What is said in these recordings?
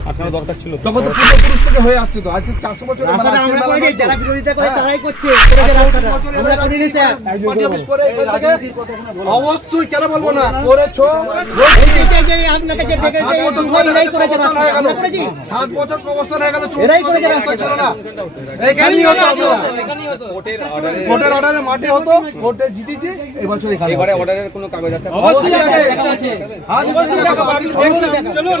আপনার দরকার ছিল তখন তো পূর্বপুরুষ থেকে হয়ে আসছে তো। আজকে চারশো বছর আমরা করে যারা বিরোধিতা করে হ্যাঁ। অবশ্যই কেন বলব না? করেছ সাত বছর অবস্থান হয়ে গেল। ছিল না। এখানেই হতো আপনারা অর্ডারে মাঠে হতো কোর্টে জিতেছি এবছর এবারে অর্ডারের কোনো কাগজ আছে? অবশ্যই চলুন।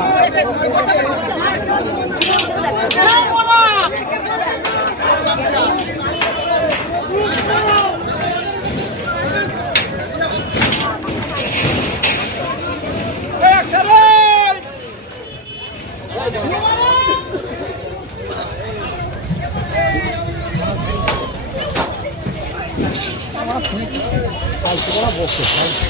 ওই গলির গলির কামড়া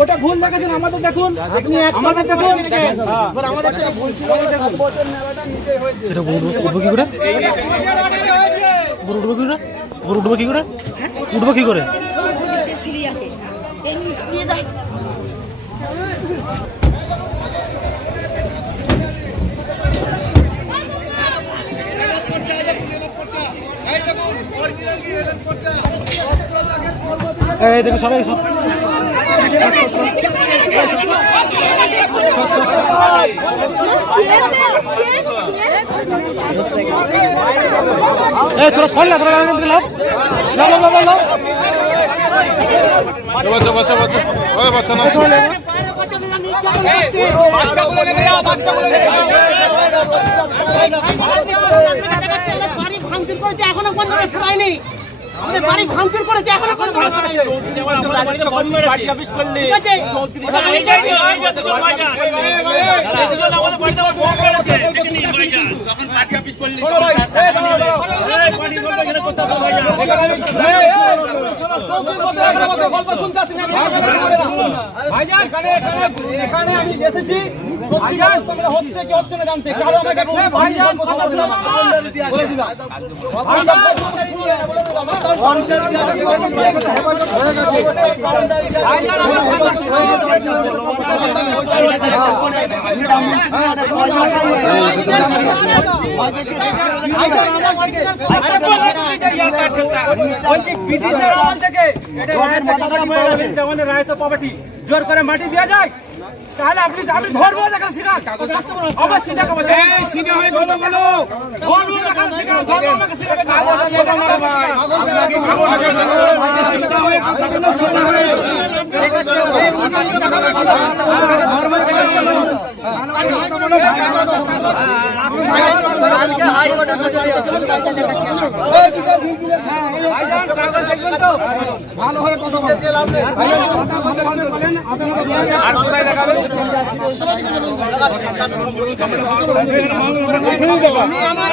ওটা ভুল দেখেছেন আমাদের দেখুন আপনি আমাদের দেখুন আমাদের ভুল ছিল। এটা উঠবো কি করে উঠবো কি করে উঠবো কি করে উঠবো কি করে এই দেখো সবাই সব এই তোরা সর না তোরা লাভ লাভ লাভ লাভ বাচ্চা বাচ্চা বাচ্চা। ওই বাচ্চা না বাচ্চাগুলো নির্যাতন করছে। বাচ্চাগুলো নেমে যাও। বাচ্চাগুলো নেমে যাও বাড়ি ভাঙচুর করেছে এখনও বন্ধ করতে পারেনি আমাদের বাড়ি ভাঙচুর করেছে এখনও আমি জানি। ভাইজান এখানে আমি এসেছি হচ্ছে কি হচ্ছে না জানতে কারও আমাকে ভাইজান কথা বলো বলে দিলাম ভাইজান ভাইজান আমার কথা বলছি ব্রিটিশের আমল থেকে এটা রায়ত প্রপার্টি যেমন রায়ত প্রপার্টি জোর করে মাটি দেওয়া যায় তাহলে আপনি আমি ধরবো দেখার শিখান। অবশ্যই দেখাবো সিনে হয়ে কথা বলো ধরবো দেখান শিখান ধরবো আমাকে শিখাবে কাগজ দেখবেন তো ভালো হয়ে কথা তো। আর কোথায় দেখাবেন আমার